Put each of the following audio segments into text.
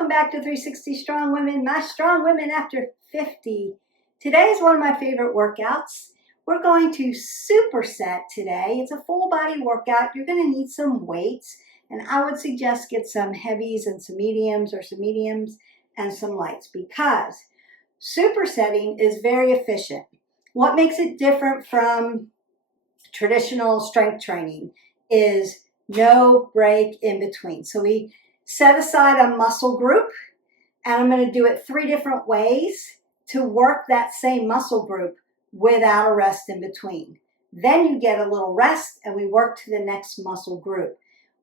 welcome back to 360 Strong Women, my strong women after 50. Today is one of my favorite workouts. We're going to superset today. It's a full body workout. You're going to need some weights, and I would suggest get some heavies and some mediums, or some mediums and some lights, because supersetting is very efficient. What makes it different from traditional strength training is no break in between. So we set aside a muscle group, and I'm going to do it 3 different ways to work that same muscle group without a rest in between. Then you get a little rest and we work to the next muscle group.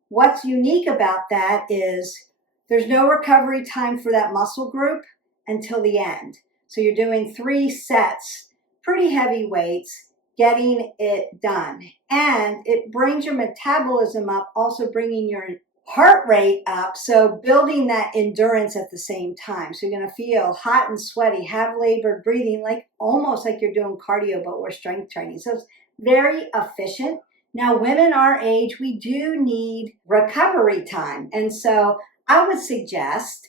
What's unique about that is there's no recovery time for that muscle group until the end. So you're doing 3 sets, pretty heavy weights, getting it done. And it brings your metabolism up, also bringing your heart rate up, so building that endurance at the same time. So you're going to feel hot and sweaty, have labored breathing, like almost like you're doing cardio, but we're strength training. So it's very efficient. Now, women our age, we do need recovery time. And so I would suggest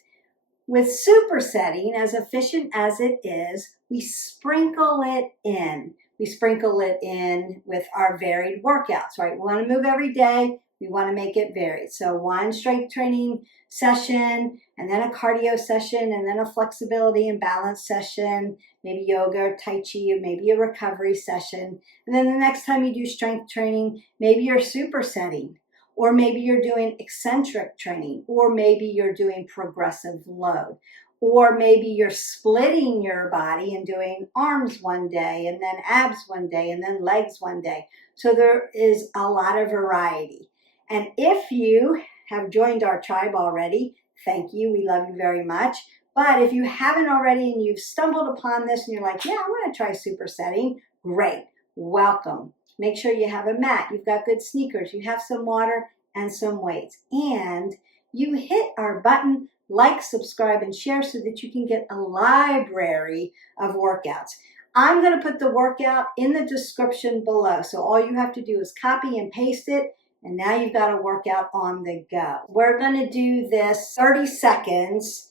with supersetting, as efficient as it is, we sprinkle it in. We sprinkle it in with our varied workouts, right? We want to move every day. We want to make it varied. So one strength training session, and then a cardio session, and then a flexibility and balance session, maybe yoga or tai chi, or maybe a recovery session. And then the next time you do strength training, maybe you're supersetting, or maybe you're doing eccentric training, or maybe you're doing progressive load, or maybe you're splitting your body and doing arms one day, and then abs one day, and then legs one day. So there is a lot of variety. And if you have joined our tribe already, thank you. We love you very much. But if you haven't already and you've stumbled upon this and you're like, yeah, I want to try supersetting, great. Welcome. Make sure you have a mat. You've got good sneakers. You have some water and some weights. And you hit our button, like, subscribe, and share so that you can get a library of workouts. I'm going to put the workout in the description below. So all you have to do is copy and paste it. And now you've got a workout on the go. We're going to do this 30 seconds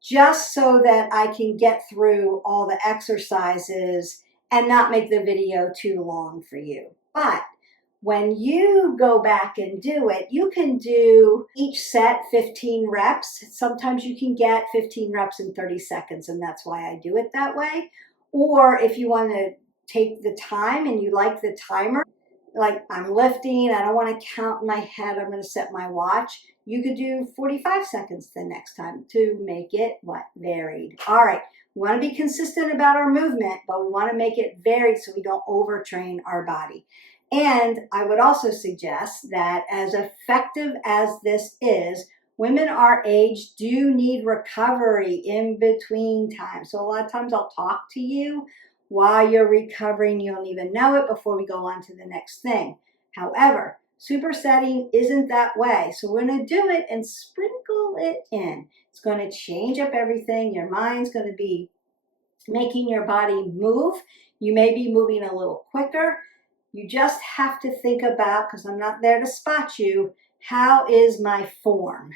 just so that I can get through all the exercises and not make the video too long for you. But when you go back and do it, you can do each set 15 reps. Sometimes you can get 15 reps in 30 seconds, and that's why I do it that way. Or if you want to take the time and you like the timer, like I'm lifting, I don't want to count in my head, I'm going to set my watch. You could do 45 seconds the next time to make it varied. All right, we want to be consistent about our movement, but we want to make it varied so we don't overtrain our body. And I would also suggest that as effective as this is, women our age do need recovery in between times. So a lot of times I'll talk to you while you're recovering. You don't even know it before we go on to the next thing. However, supersetting isn't that way. So we're going to do it and sprinkle it in. It's going to change up everything. Your mind's going to be making your body move. You may be moving a little quicker. You just have to think about, because I'm not there to spot you, how is my form?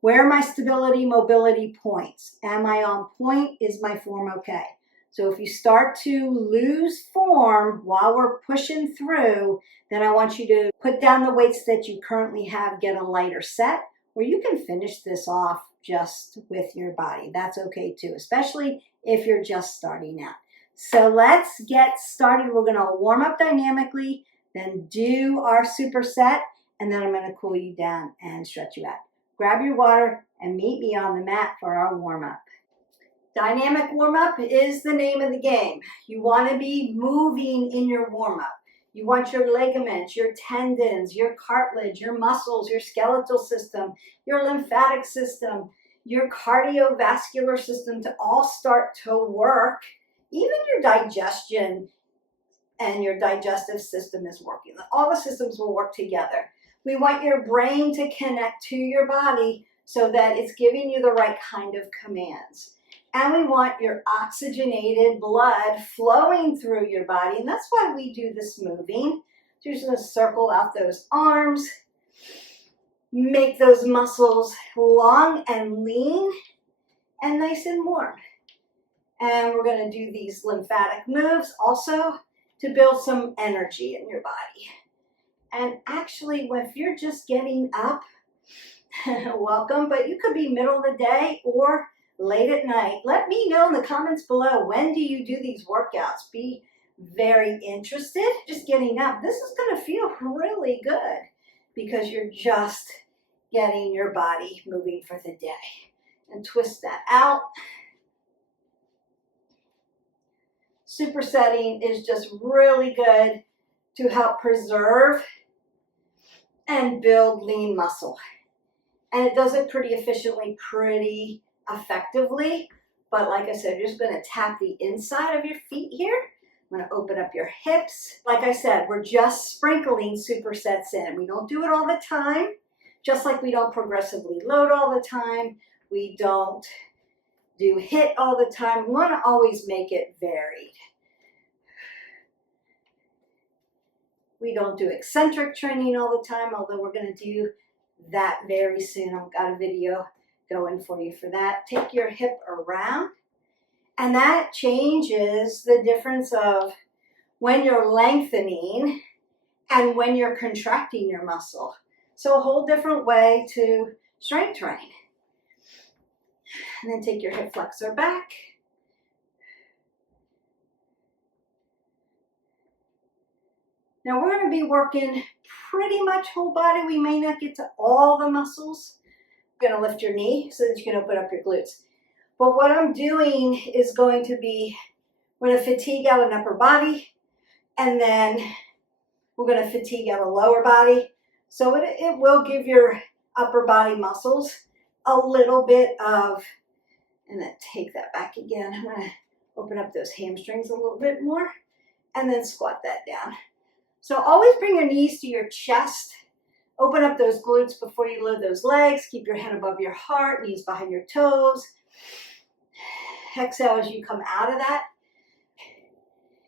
Where are my stability, mobility points? Am I on point? Is my form okay? So if you start to lose form while we're pushing through, then I want you to put down the weights that you currently have, get a lighter set, or you can finish this off just with your body. That's okay too, especially if you're just starting out. So let's get started. We're going to warm up dynamically, then do our superset, and then I'm going to cool you down and stretch you out. Grab your water and meet me on the mat for our warm-up. Dynamic warm-up is the name of the game. You want to be moving in your warm-up. You want your ligaments, your tendons, your cartilage, your muscles, your skeletal system, your lymphatic system, your cardiovascular system to all start to work. Even your digestion and your digestive system is working. All the systems will work together. We want your brain to connect to your body so that it's giving you the right kind of commands. And we want your oxygenated blood flowing through your body. And that's why we do this moving. So you're just going to circle out those arms. make those muscles long and lean and nice and warm. And we're going to do these lymphatic moves also to build some energy in your body. And actually, if you're just getting up, welcome, but you could be middle of the day or late at night. Let me know in the comments below, when do you do these workouts? Be very interested. Just getting up, this is going to feel really good because you're just getting your body moving for the day. And twist that out. Supersetting is just really good to help preserve and build lean muscle. And it does it pretty efficiently, pretty effectively. But like I said, you're just going to tap the inside of your feet here. I'm going to open up your hips. Like I said, we're just sprinkling supersets in. We don't do it all the time, just like we don't progressively load all the time. We don't do HIIT all the time. We want to always make it varied. We don't do eccentric training all the time, although we're going to do that very soon. I've got a video going for you for that. Take your hip around, and that changes the difference of when you're lengthening and when you're contracting your muscle. So a whole different way to strength train. And then take your hip flexor back. Now we're going to be working pretty much whole body. We may not get to all the muscles. You're going to lift your knee so that you can open up your glutes. But what I'm doing is going to be, we're going to fatigue out an upper body, and then we're going to fatigue out a lower body. So it will give your upper body muscles a little bit of, and then take that back again. I'm going to open up those hamstrings a little bit more, and then squat that down. So always bring your knees to your chest. Open up those glutes before you load those legs. Keep your head above your heart, knees behind your toes. Exhale as you come out of that.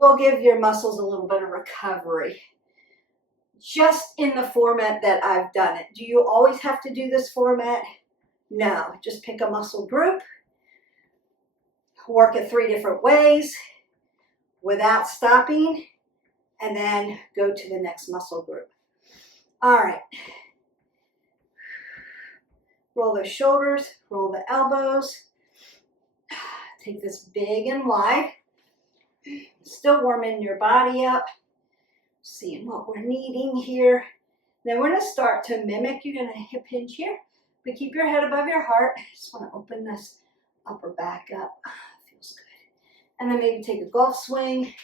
We'll give your muscles a little bit of recovery. Just in the format that I've done it. Do you always have to do this format? No, just pick a muscle group. Work it 3 different ways without stopping, and then go to the next muscle group. All right. Roll the shoulders, roll the elbows. Take this big and wide. Still warming your body up. Seeing what we're needing here. Then we're going to start to mimic. You're going to hip hinge here, but keep your head above your heart. I just want to open this upper back up. Feels good. And then maybe take a golf swing.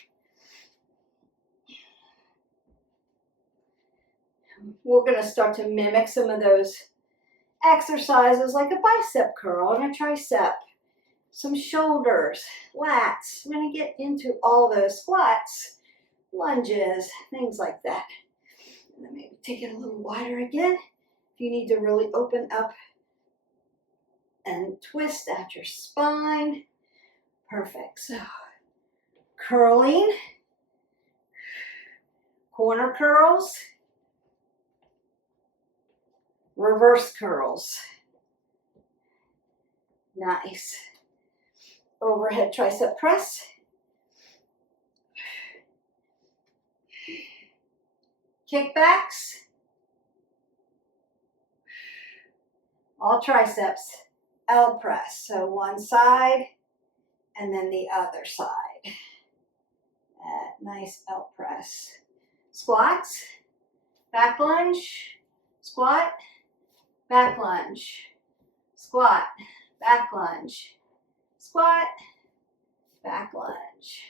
We're going to start to mimic some of those exercises like a bicep curl and a tricep, some shoulders, lats. We're going to get into all those squats, lunges, things like that. And then maybe take it a little wider again. If you need to really open up and twist out your spine. Perfect. So curling, corner curls, reverse curls. Nice. Overhead tricep press. Kickbacks. All triceps. L press. So one side and then the other side. That nice L press. Squats. Back lunge. Squat. Back lunge. Squat. Back lunge. Squat. Back lunge.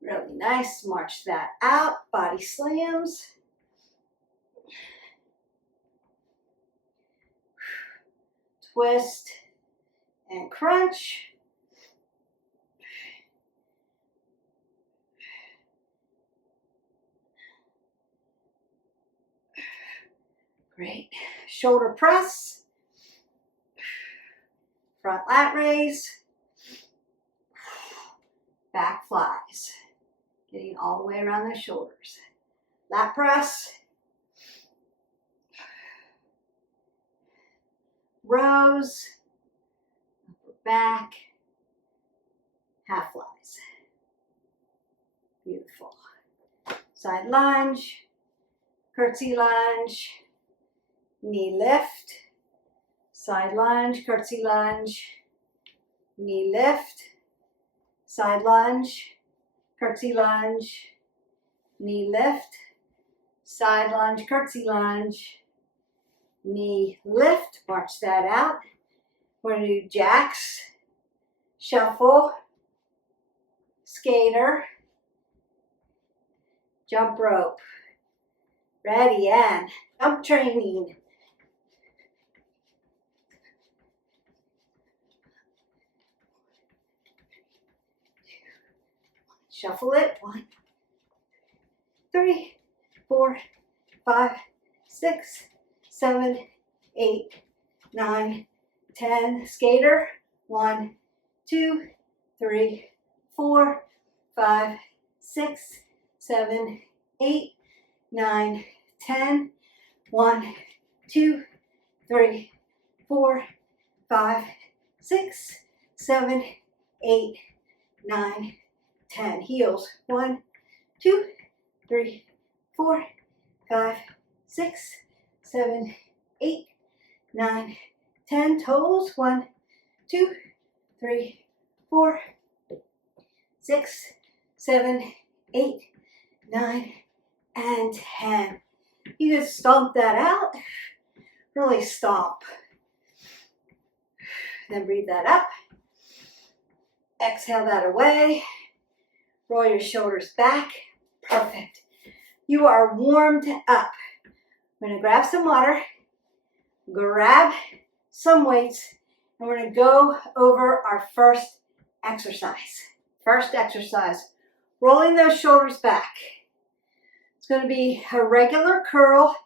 Really nice. March that out. Body slams. Twist and crunch. Great. Shoulder press. Front lat raise. Back flies. Getting all the way around the shoulders. Lat press. rows, upper back, half flies. Beautiful. Side lunge, curtsy lunge, knee lift, side lunge, curtsy lunge, knee lift, side lunge, curtsy lunge, knee lift, side lunge, curtsy lunge, knee lift. March that out. We're going to do jacks, shuffle, skater, jump rope. Ready, and jump training. Shuffle it. 1, 3, 4, 5, 6, 7, 8, 9, 10. Skater. 1, 2, 3, 4, 5, 6, 7, 8, 9, 10. 1, 2, 3, 4, 5, 6, 7, 8, 9, 10. Heels. 1, 2, 3, 4, 5, 6, 7, 8, 9, 10. Toes. 1, 2, 3, 4, 6, 7, 8, 9, and 10. You just stomp that out. Really stomp. Then breathe that up. Exhale that away. Roll your shoulders back. Perfect. You are warmed up. We're going to grab some water, grab some weights, and we're going to go over our first exercise. First exercise, rolling those shoulders back. It's going to be a regular curl,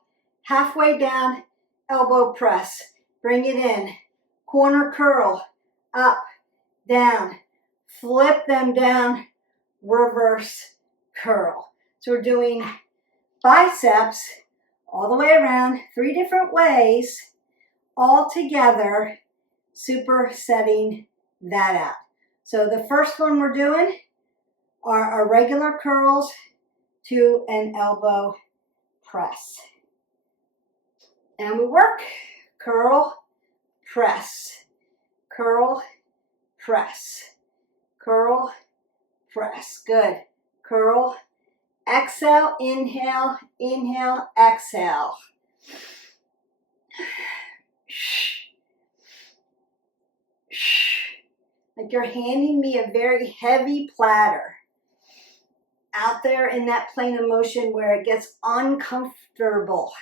halfway down, elbow press. Bring it in. Corner curl, up, down. Flip them down, reverse curl. So we're doing biceps all the way around, 3 different ways, all together, supersetting that out. So the first one we're doing are our regular curls to an elbow press. And we work, curl, press, curl, press, curl, press. Good. Curl, exhale, inhale, inhale, exhale. Like you're handing me a very heavy platter out there in that plane of motion where it gets uncomfortable.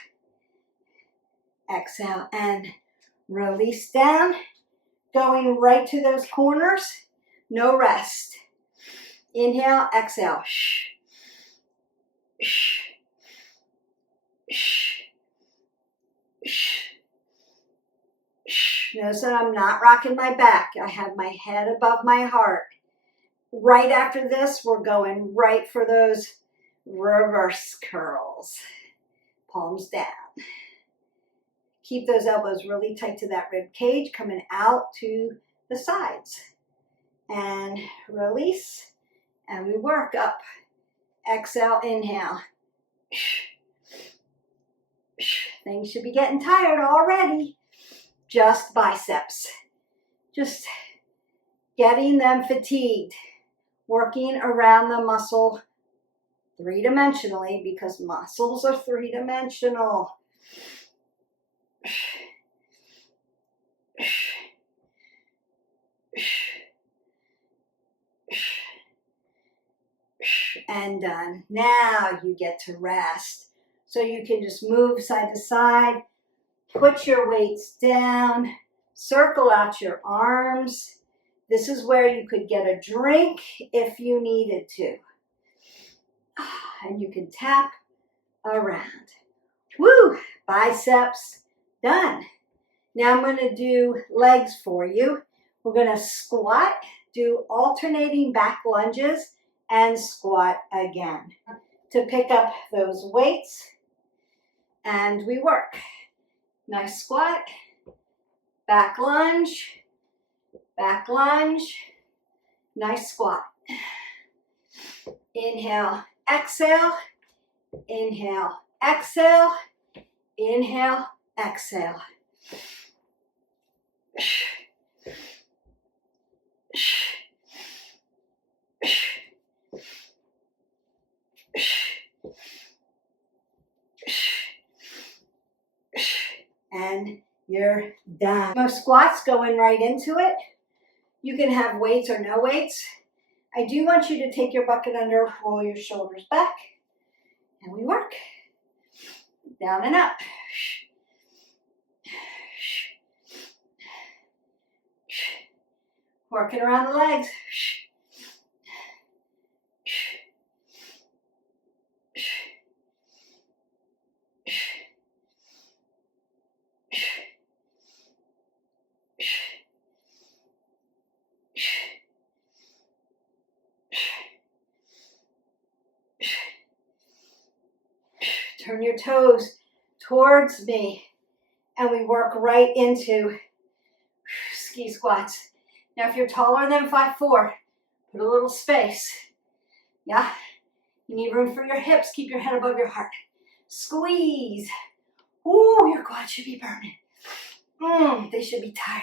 Exhale and release down, going right to those corners, no rest. Inhale, exhale. Notice that I'm not rocking my back. I have my head above my heart. Right after this, we're going right for those reverse curls. Palms down. Keep those elbows really tight to that rib cage, coming out to the sides. And release, and we work up. Exhale, inhale. Things should be getting tired already. Just biceps. Just getting them fatigued. Working around the muscle 3-dimensionally because muscles are 3-dimensional. And done. Now you get to rest. So you can just move side to side, put your weights down, circle out your arms. This is where you could get a drink if you needed to. And you can tap around. Woo! Biceps done. Now I'm going to do legs for you. We're going to squat, do alternating back lunges, and squat again to pick up those weights. And we work. Nice squat, back lunge, back lunge. Nice squat. Inhale, exhale, inhale, exhale, inhale, exhale. And you're done. Most squats going right into it. You can have weights or no weights. I do want you to take your bucket under, roll your shoulders back, and we work. Down and up. Working around the legs. Turn your toes towards me, and we work right into ski squats. Now, if you're taller than 5'4", put a little space. Yeah? You need room for your hips. Keep your head above your heart. Squeeze. Ooh, your quads should be burning. They should be tired.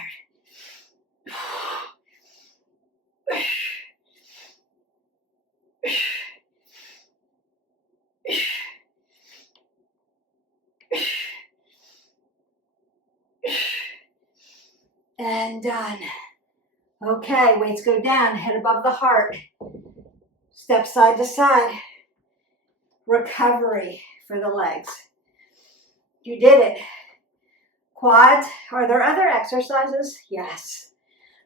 And done. Okay, weights go down, head above the heart. Step side to side. Recovery for the legs. You did it. Quads, are there other exercises? Yes,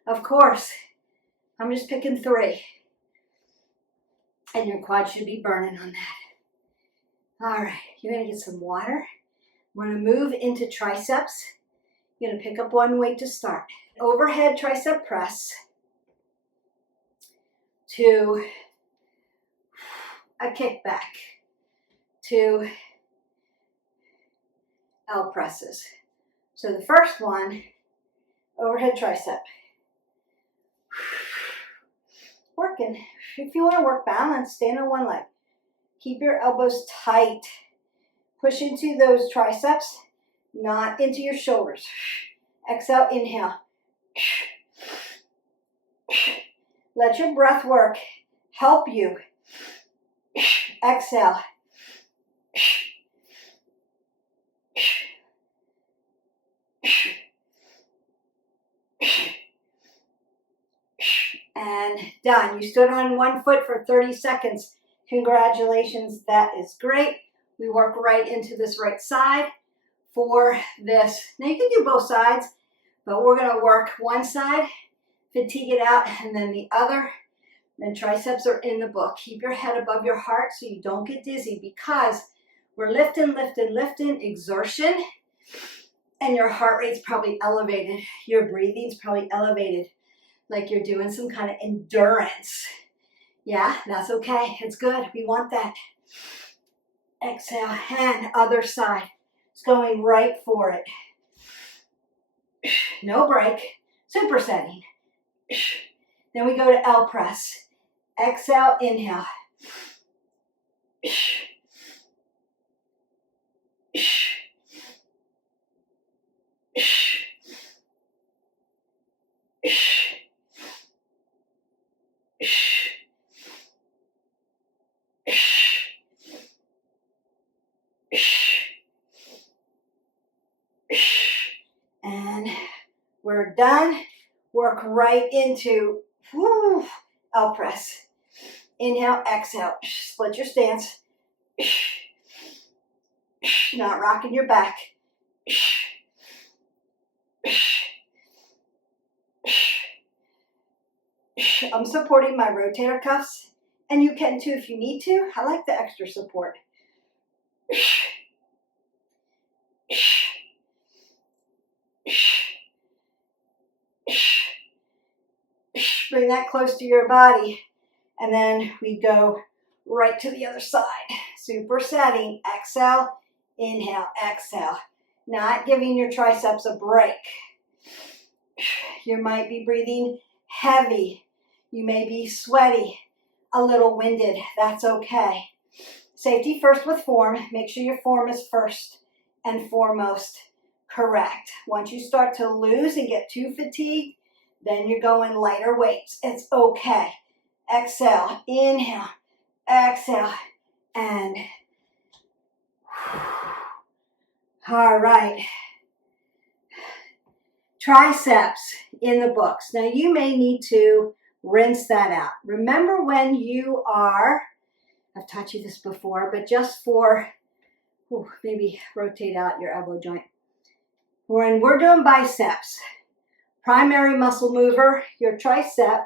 of course. I'm just picking 3. And your quads should be burning on that. All right, you're gonna get some water. We're gonna move into triceps. You're gonna pick up one weight to start. Overhead tricep press to a kickback to L presses. So the first one, overhead tricep. Working. If you want to work balance, stand on one leg. Keep your elbows tight. Push into those triceps, not into your shoulders. Exhale, inhale. Let your breath work help you. Exhale. And done. You stood on one foot for 30 seconds. Congratulations, that is great. We work right into this right side for this. Now you can do both sides, but we're gonna work one side, fatigue it out, and then the other. Then triceps are in the book. Keep your head above your heart so you don't get dizzy, because we're lifting, exertion, and your heart rate's probably elevated. Your breathing's probably elevated, like you're doing some kind of endurance. Yeah, that's okay. It's good. We want that. Exhale, and other side. It's going right for it. No break. Supersetting. Then we go to L press. Exhale, inhale. And we're done. Work right into L press. Inhale, exhale. Split your stance. Not rocking your back. I'm supporting my rotator cuffs, and you can too if you need to. I like the extra support. Bring that close to your body, and then we go right to the other side. Supersetting. Exhale, inhale, exhale. Not giving your triceps a break. You might be breathing heavy. You may be sweaty, a little winded. That's okay. Safety first with form. Make sure your form is first and foremost correct. Once you start to lose and get too fatigued, then you're going lighter weights. It's okay. Exhale, inhale, exhale, and all right. Triceps in the books. Now you may need to rinse that out. Remember when you are, I've taught you this before, but just for, maybe rotate out your elbow joint. When we're doing biceps, primary muscle mover, your tricep,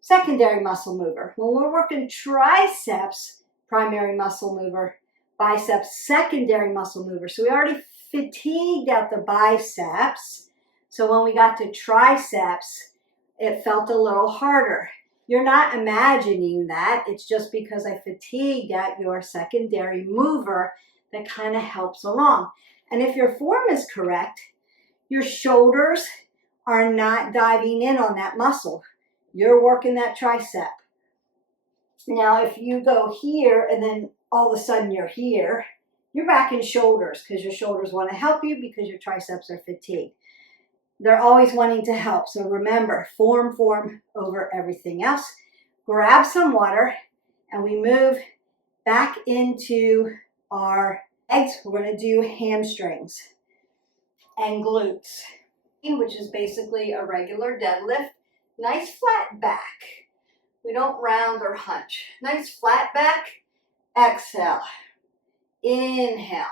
secondary muscle mover. When we're working triceps, primary muscle mover, biceps, secondary muscle mover. So we already fatigued out the biceps. So when we got to triceps, it felt a little harder. You're not imagining that. It's just because I fatigued at your secondary mover that kind of helps along. And if your form is correct, your shoulders are not diving in on that muscle. You're working that tricep. Now, if you go here and then all of a sudden you're here, you're back in shoulders because your shoulders want to help you because your triceps are fatigued. They're always wanting to help. So remember, form over everything else. Grab some water and we move back into our legs. We're going to do hamstrings and glutes, which is basically a regular deadlift. Nice flat back. We don't round or hunch. Nice flat back. Exhale. Inhale.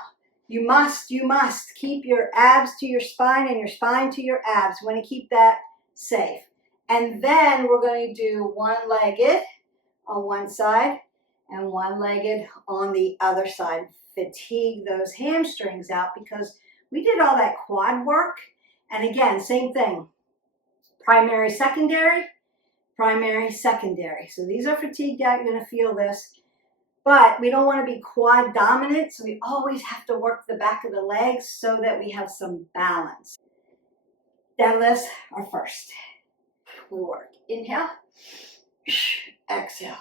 You must keep your abs to your spine and your spine to your abs. We want to keep that safe. And then we're going to do one-legged on one side and one-legged on the other side. Fatigue those hamstrings out because we did all that quad work. And again, same thing. Primary, secondary, primary, secondary. So these are fatigued out. You're going to feel this. But we don't want to be quad dominant, so we always have to work the back of the legs so that we have some balance. Deadlifts are first. We work. Inhale. Exhale.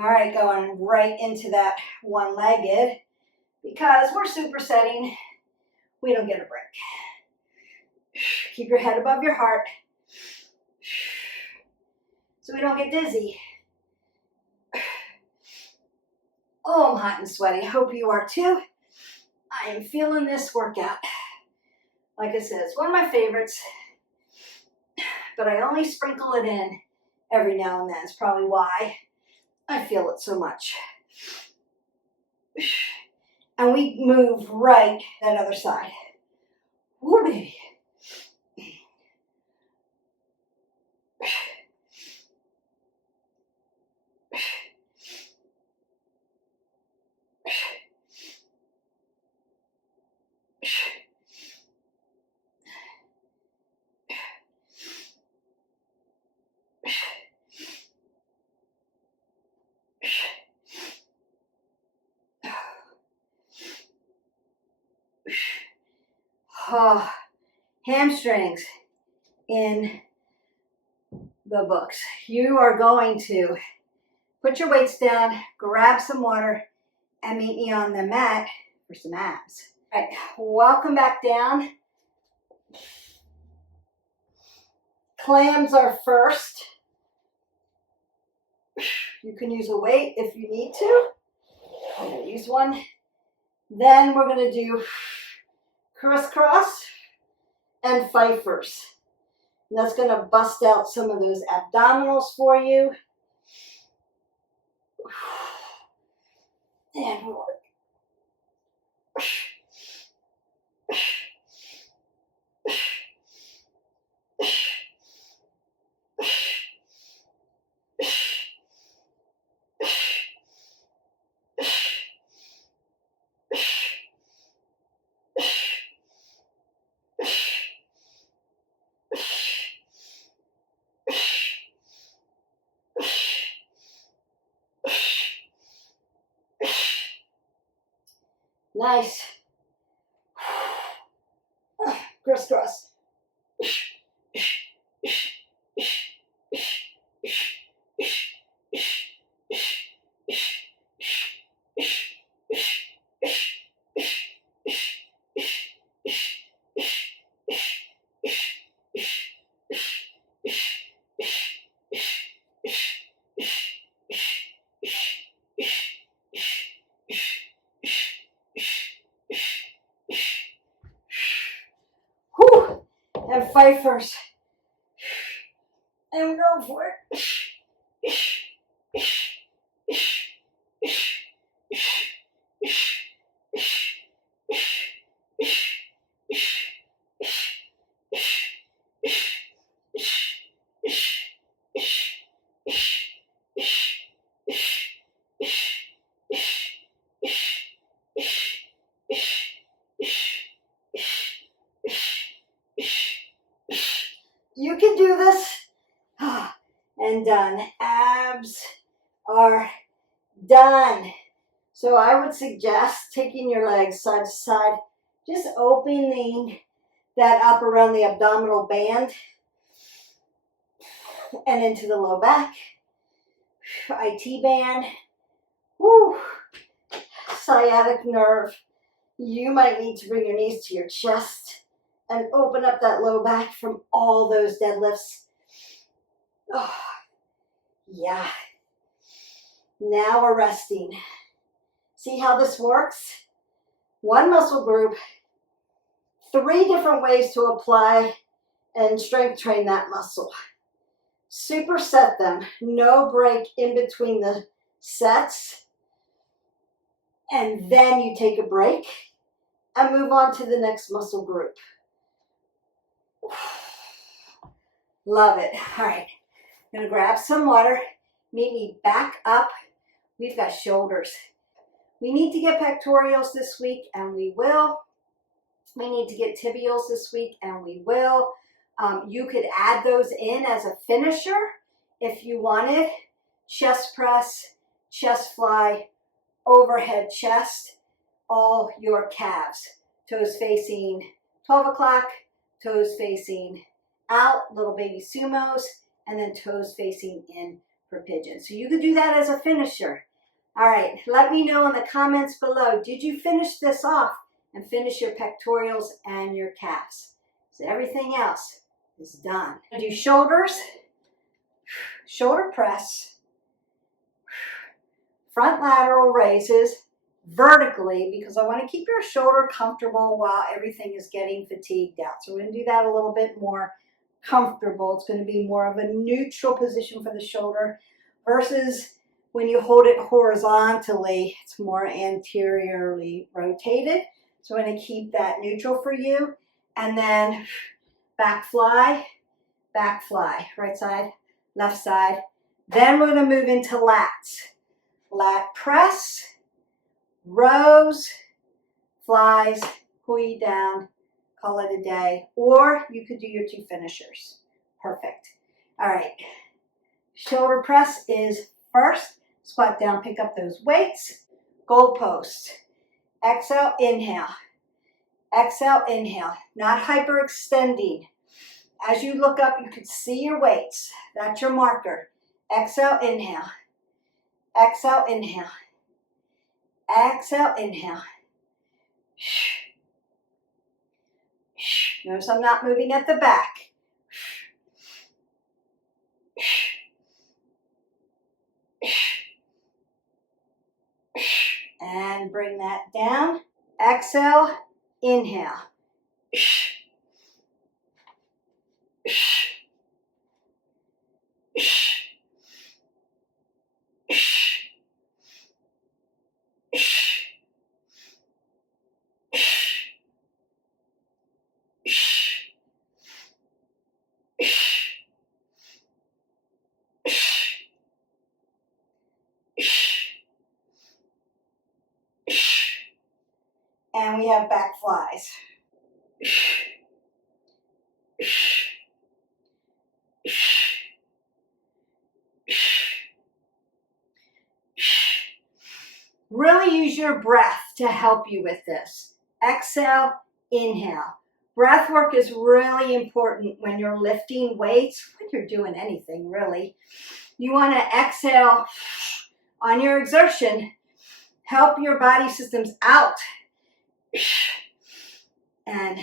All right, going right into that one-legged because we're supersetting. We don't get a break. Keep your head above your heart so we don't get dizzy. Oh, I'm hot and sweaty. Hope you are too. I am feeling this workout. Like I said, it's one of my favorites, but I only sprinkle it in every now and then. It's probably why I feel it so much. And we move right that other side. Woo, baby. Oh, hamstrings in the books. You are going to put your weights down, grab some water, and meet me on the mat for some abs. All right, welcome back down. Clams are first. You can use a weight if you need to. I'm going to use one. Then we're going to do crisscross and Pfiffers. And that's going to bust out some of those abdominals for you. And we work. Nice. Crisscross. Whew. And Pfiffers. And go for it. You can do this. And done. Abs are done. So I would suggest taking your legs side to side, just opening that up around the abdominal band and into the low back. IT band. Woo. Sciatic nerve. You might need to bring your knees to your chest and open up that low back from all those deadlifts. Oh, yeah. Now we're resting. See how this works? One muscle group, 3 different ways to apply and strength train that muscle. Superset them, no break in between the sets. And then you take a break and move on to the next muscle group. Love it. All right, I'm gonna grab some water, meet me back up. We've got shoulders. We need to get pectorials this week, and we will. We need to get tibials this week, and we will. You could add those in as a finisher if you wanted. Chest press, chest fly, overhead chest, all your calves. Toes facing 12 o'clock, toes facing out, little baby sumos, and then toes facing in for pigeon. So you could do that as a finisher. All right, let me know in the comments below, did you finish this off and finish your pectorials and your calves? So everything else is done. Do shoulders, shoulder press, front lateral raises vertically, because I want to keep your shoulder comfortable while everything is getting fatigued out. So we're going to do that a little bit more comfortable. It's going to be more of a neutral position for the shoulder versus when you hold it horizontally, it's more anteriorly rotated. So I'm going to keep that neutral for you. And then back fly, right side, left side. Then we're going to move into lats. Lat press, rows, flies, pull you down, call it a day. Or you could do your 2 finishers. Perfect. All right. Shoulder press is first. Squat down, pick up those weights. Goalpost. Exhale, inhale. Exhale, inhale. Not hyperextending. As you look up, you can see your weights. That's your marker. Exhale, inhale. Exhale, inhale. Exhale, inhale. Notice I'm not moving at the back. And bring that down. Exhale, inhale. And we have back flies. Really use your breath to help you with this. Exhale, inhale. Breath work is really important when you're lifting weights, when you're doing anything really. You want to exhale on your exertion, help your body systems out. And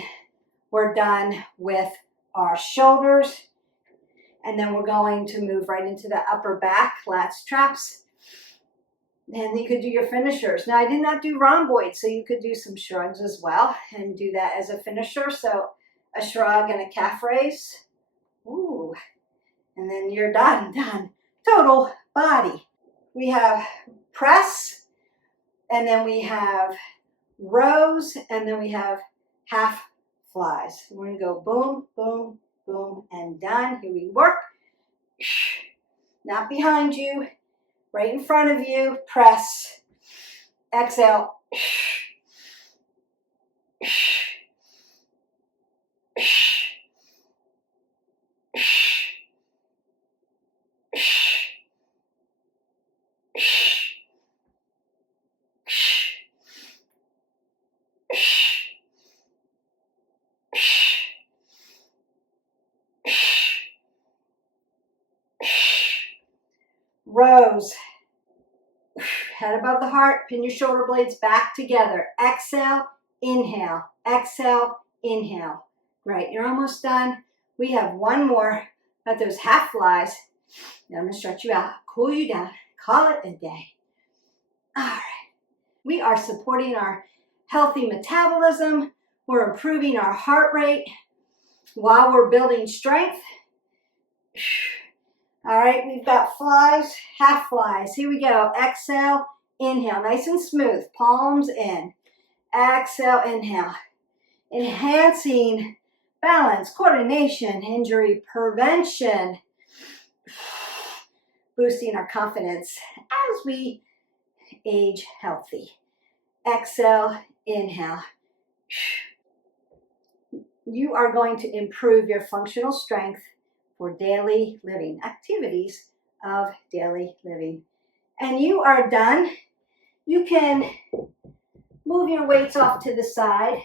we're done with our shoulders. And then we're going to move right into the upper back, lats, traps. And you could do your finishers. Now, I did not do rhomboids, so you could do some shrugs as well and do that as a finisher. So a shrug and a calf raise. Ooh. And then you're done. Total body. We have press, and then we have rows, and then we have half flies. We're going to go boom, boom, boom, and done. Here we work. Not behind you. Right in front of you, press, exhale. Rows. Head above the heart, pin your shoulder blades back together. Exhale, inhale, exhale, inhale. Great, you're almost done. We have one more. Got those half flies. Now I'm going to stretch you out, cool you down, call it a day. All right. We are supporting our healthy metabolism. We're improving our heart rate while we're building strength. All right, we've got flies, half flies. Here we go. Exhale, inhale, nice and smooth. Palms in. Exhale, inhale. Enhancing balance, coordination, injury prevention. Boosting our confidence as we age healthy. Exhale, inhale. You are going to improve your functional strength for daily living, activities of daily living. And you are done. You can move your weights off to the side.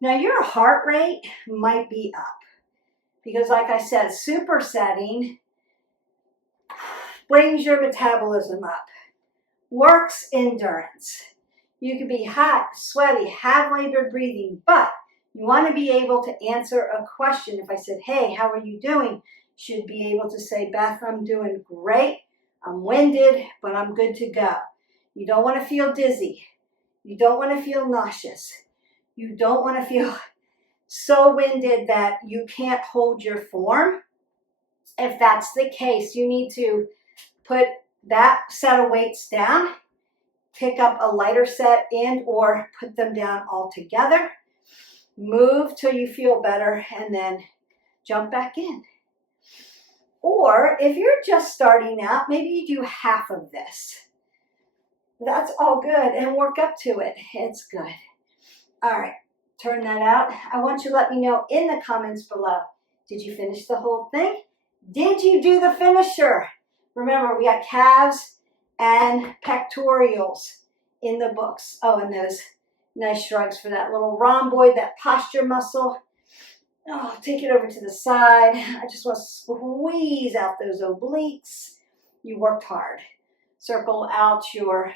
Now your heart rate might be up because, like I said, supersetting brings your metabolism up, works endurance. You can be hot, sweaty, have labored breathing, but you want to be able to answer a question. If I said, hey, how are you doing? You should be able to say, Beth, I'm doing great. I'm winded, but I'm good to go. You don't want to feel dizzy. You don't want to feel nauseous. You don't want to feel so winded that you can't hold your form. If that's the case, you need to put that set of weights down, pick up a lighter set and or put them down all together. Move till you feel better and then jump back in. Or if you're just starting out, maybe you do half of this. That's all good and work up to it. It's good. All right, turn that out. I want you to let me know in the comments below. Did you finish the whole thing? Did you do the finisher? Remember, we got calves and pectorials in the books. Oh, and those nice shrugs for that little rhomboid, that posture muscle. Oh, take it over to the side. I just want to squeeze out those obliques. You worked hard. Circle out your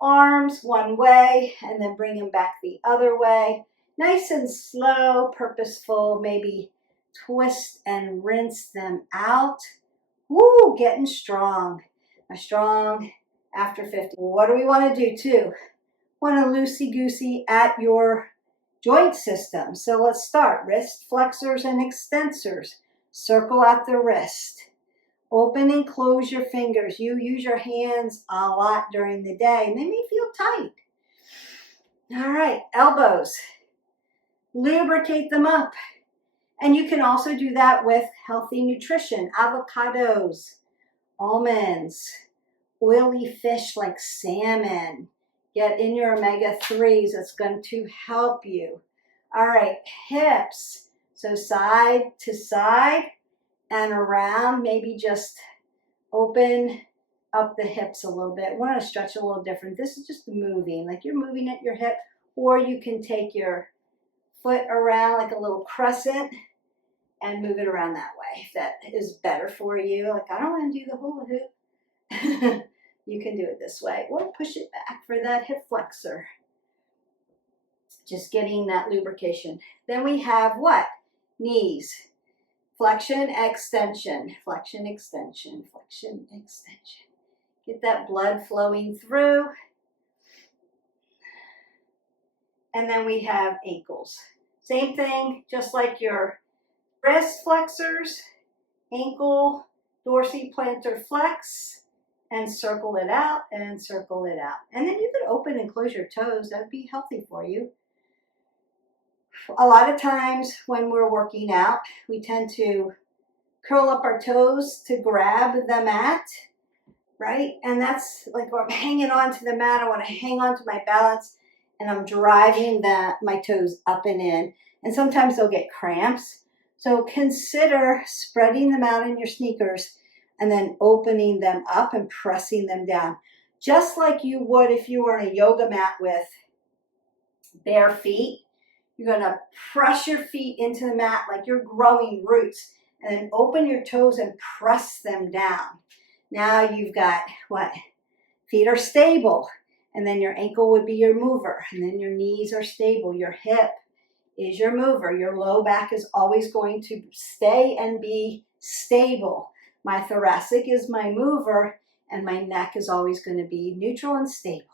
arms one way and then bring them back the other way. Nice and slow, purposeful. Maybe twist and rinse them out. Woo, getting strong. A strong after 50. What do we want to do too? Want to loosey-goosey at your joint system. So let's start. Wrist flexors and extensors. Circle out the wrist. Open and close your fingers. You use your hands a lot during the day and they may feel tight. All right, elbows. Lubricate them up. And you can also do that with healthy nutrition. Avocados, almonds, oily fish like salmon, Get in your omega-3s. That's going to help you. All right, hips. So side to side and around. Maybe just open up the hips a little bit. We're going to stretch a little different. This is just moving, like you're moving at your hip, or you can take your foot around like a little crescent and move it around that way if that is better for you. Like, I don't want to do the hula hoop. You can do it this way, or push it back for that hip flexor. Just getting that lubrication. Then we have what? Knees. Flexion, extension, flexion, extension, flexion, extension. Get that blood flowing through. And then we have ankles. Same thing, just like your wrist flexors, ankle, dorsiplantar flex, and circle it out and circle it out. And then you could open and close your toes. That would be healthy for you. A lot of times when we're working out, we tend to curl up our toes to grab the mat, right? And that's like when I'm hanging onto the mat, I want to hang on to my balance, and I'm driving my toes up and in. And sometimes they'll get cramps. So consider spreading them out in your sneakers and then opening them up and pressing them down. Just like you would if you were on a yoga mat with bare feet. You're going to press your feet into the mat like you're growing roots, and then open your toes and press them down. Now you've got what? Feet are stable, and then your ankle would be your mover, and then your knees are stable. Your hip is your mover. Your low back is always going to stay and be stable. My thoracic is my mover, and my neck is always going to be neutral and stable.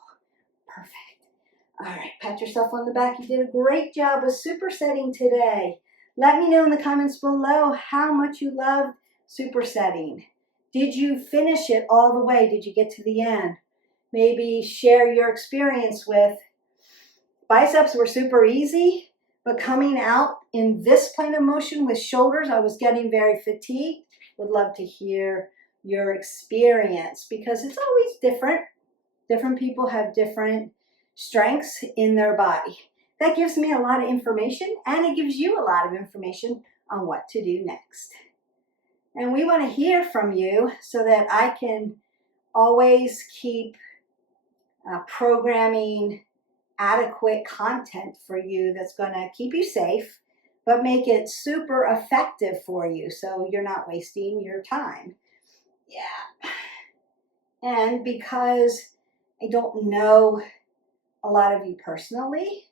Perfect. All right, pat yourself on the back. You did a great job with supersetting today. Let me know in the comments below how much you loved supersetting. Did you finish it all the way? Did you get to the end? Maybe share your experience with biceps were super easy, but coming out in this plane of motion with shoulders, I was getting very fatigued. Would love to hear your experience because it's always different. Different people have different strengths in their body. That gives me a lot of information, and it gives you a lot of information on what to do next. And we want to hear from you so that I can always keep programming adequate content for you that's going to keep you safe, but make it super effective for you so you're not wasting your time. Yeah. And because I don't know a lot of you personally,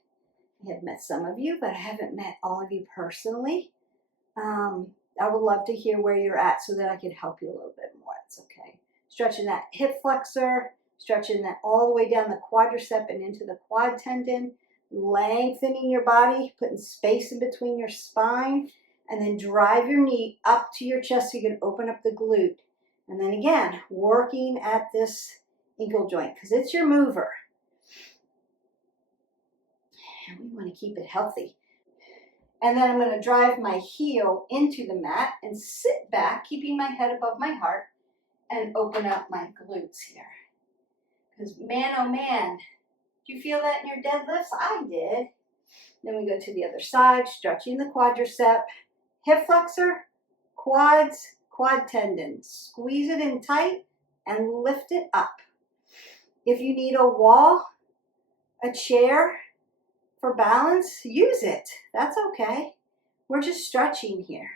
I have met some of you, but I haven't met all of you personally. I would love to hear where you're at so that I can help you a little bit more. It's okay. Stretching that hip flexor, stretching that all the way down the quadricep and into the quad tendon, lengthening your body, putting space in between your spine, and then drive your knee up to your chest so you can open up the glute. And then again, working at this ankle joint because it's your mover. And we want to keep it healthy. And then I'm going to drive my heel into the mat and sit back, keeping my head above my heart, and open up my glutes here. Because man, oh man, do you feel that in your deadlifts? I did. Then we go to the other side, stretching the quadricep, hip flexor, quads, quad tendons. Squeeze it in tight and lift it up. If you need a wall, a chair, for balance, use it. That's okay. We're just stretching here.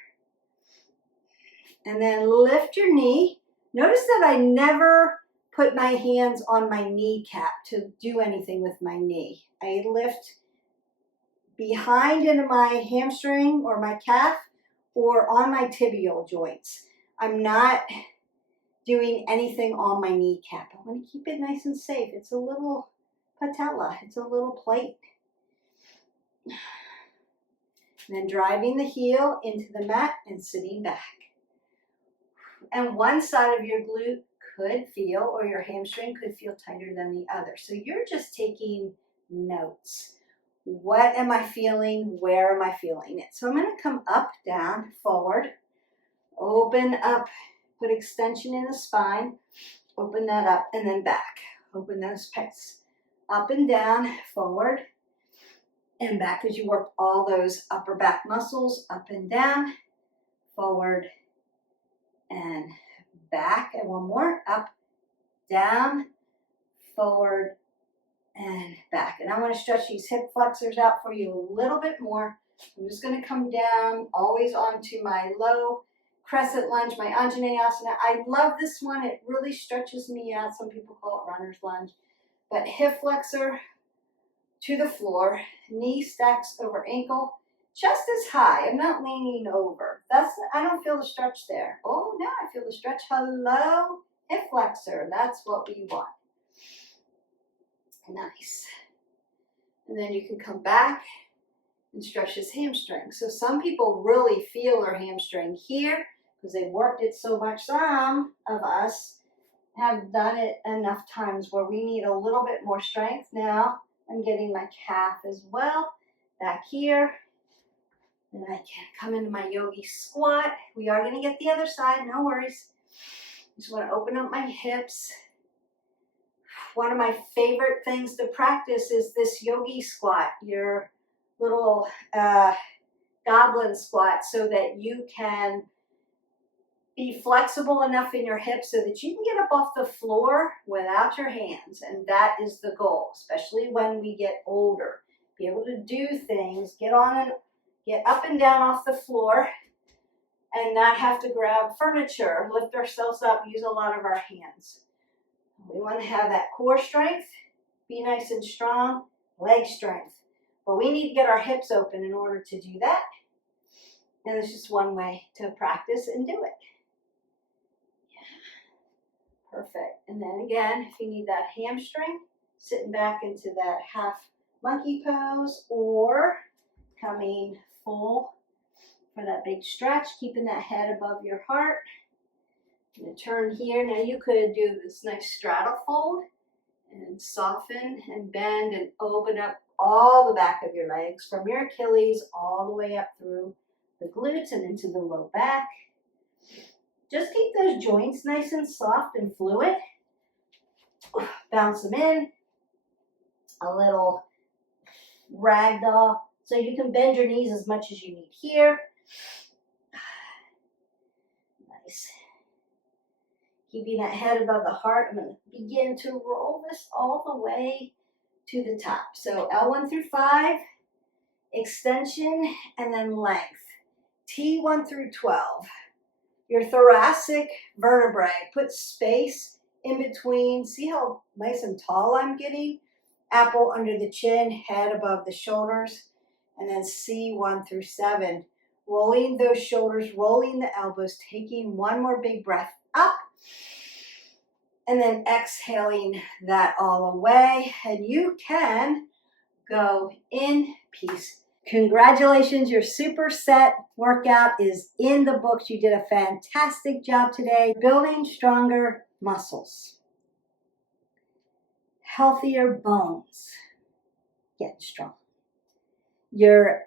And then lift your knee. Notice that I never put my hands on my kneecap to do anything with my knee. I lift behind into my hamstring or my calf or on my tibial joints. I'm not doing anything on my kneecap. I want to keep it nice and safe. It's a little patella. It's a little plate. And then driving the heel into the mat and sitting back. And one side of your glute could feel, or your hamstring could feel tighter than the other. So you're just taking notes. What am I feeling? Where am I feeling it? So I'm going to come up, down, forward, open up, put extension in the spine, open that up, and then back. Open those pecs. up and down, forward and back as you work all those upper back muscles, up and down, forward and back. And one more, up, down, forward and back. And I want to stretch these hip flexors out for you a little bit more. I'm just going to come down always onto my low crescent lunge, my Anjaneyasana. I love this one. It really stretches me out. Some people call it runner's lunge. But hip flexor to the floor, knee stacks over ankle, chest is high. I'm not leaning over. I don't feel the stretch there. Oh, now I feel the stretch. Hello, hip flexor. That's what we want. Nice. And then you can come back and stretch his hamstring. So some people really feel their hamstring here because they've worked it so much. Some of us have done it enough times where we need a little bit more strength. Now I'm getting my calf as well back here. And I can come into my yogi squat. We are going to get the other side, no worries. Just want to open up my hips. One of my favorite things to practice is this yogi squat, your little goblin squat, so that you can be flexible enough in your hips so that you can get up off the floor without your hands. And that is the goal, especially when we get older. Be able to do things, get up and down off the floor and not have to grab furniture, lift ourselves up, use a lot of our hands. We want to have that core strength, be nice and strong, leg strength. But we need to get our hips open in order to do that. And it's just one way to practice and do it. Yeah. Perfect. And then again, if you need that hamstring, sitting back into that half monkey pose or coming full for that big stretch, keeping that head above your heart. I'm going to turn here. Now you could do this nice straddle fold and soften and bend and open up all the back of your legs from your Achilles all the way up through the glutes and into the low back. Just keep those joints nice and soft and fluid. Bounce them in. A little ragdoll. So you can bend your knees as much as you need here. Nice. Keeping that head above the heart, I'm going to begin to roll this all the way to the top. So L1 through 5, extension, and then length. T1 through 12. Your thoracic vertebrae, put space in between. See how nice and tall I'm getting? Apple under the chin, head above the shoulders. And then C1 through 7. Rolling those shoulders, rolling the elbows, taking one more big breath up. And then exhaling that all away. And you can go in peace. Congratulations, your superset workout is in the books. You did a fantastic job today building stronger muscles, healthier bones, getting strong. You're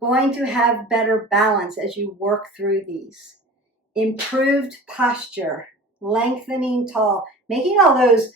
going to have better balance as you work through these. Improved posture, lengthening tall, making all those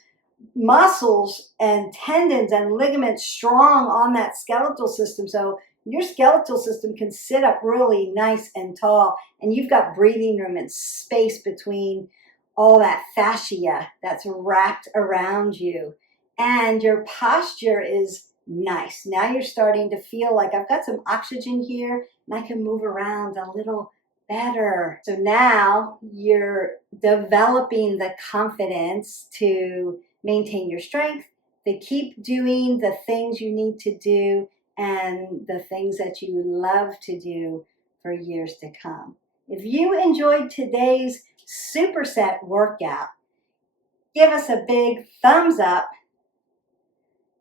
muscles and tendons and ligaments strong on that skeletal system. So your skeletal system can sit up really nice and tall, and you've got breathing room and space between all that fascia that's wrapped around you. And your posture is nice. Now you're starting to feel like I've got some oxygen here and I can move around a little better. So now you're developing the confidence to maintain your strength, to keep doing the things you need to do and the things that you love to do for years to come. If you enjoyed today's superset workout, give us a big thumbs up,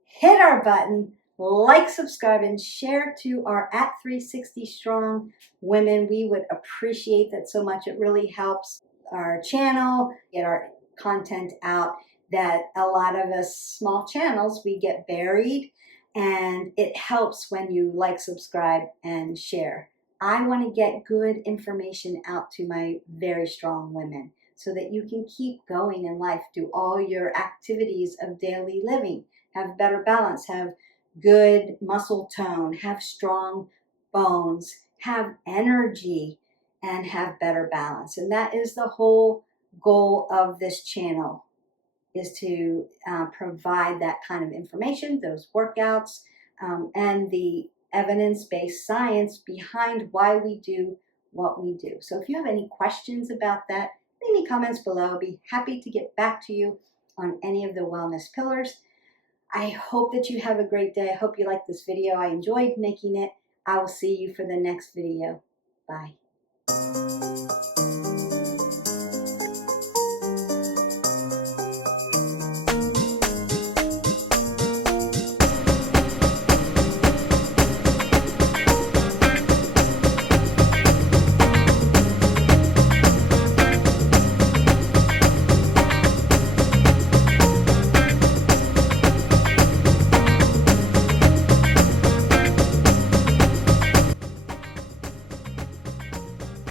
hit our button, like, subscribe, and share to our @360strong women. We would appreciate that so much. It really helps our channel, get our content out, that a lot of us small channels, we get buried, and it helps when you like, subscribe, and share. I want to get good information out to my very strong women so that you can keep going in life, do all your activities of daily living, have better balance, have good muscle tone, have strong bones, have energy, and have better balance. And that is the whole goal of this channel, is to provide that kind of information, those workouts, and the evidence-based science behind why we do what we do. So if you have any questions about that, leave me comments below. I'll be happy to get back to you on any of the wellness pillars. I hope that you have a great day. I hope you liked this video. I enjoyed making it. I will see you for the next video. Bye.